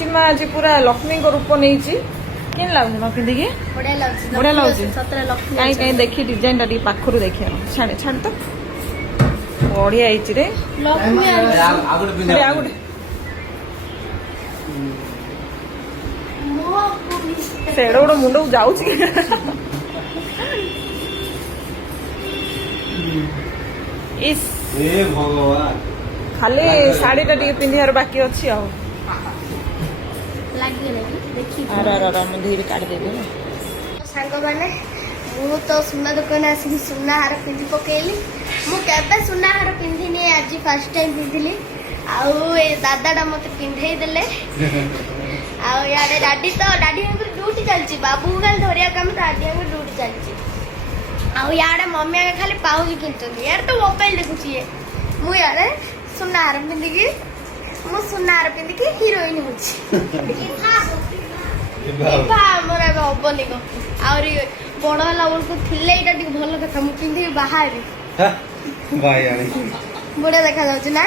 मिष्टिमा आज पूरा लक्ष्मी को रूप नहीं केन लागुଛି मा पिंधिकी बढ़िया लागुଛି कहीं कहीं देखी डिजाइन टा पाखरु देखिए छाड़े छाड़ तो बढ़िया आइछि रे लक्ष्मी आगुटे सेड़ गोटे मुंड को जाऊँ इस भगवान खाली शाढ़ी टा टिके पिंधियार बाकी अच्छी आ धीरे काट देबे सांग मैंने मु तो सुना दुकान आसिक सुना हार पिंधि पकेली मुझे सुना हार पिंधिनी आज फर्स्ट टाइम पिंधिली आउ ए दादा मत पिंधे देले आड़े डाडी तो डाडी ड्यूटी चलती बाबू खाली धरिया काम तो डाडी ड्यूटी चलती आड़े मम्मी खाली पाउच किंतु यार तो मोबाइल देखुची ये मुझे सुना हार पिंधिकी मु सुना हार पिंधिकी हिरोइन होची मोर हेनी को आहरी बड़ है बेलू थिले यहाँ टे भल कथा मुझे पिंधि बाहर बढ़िया देखा ना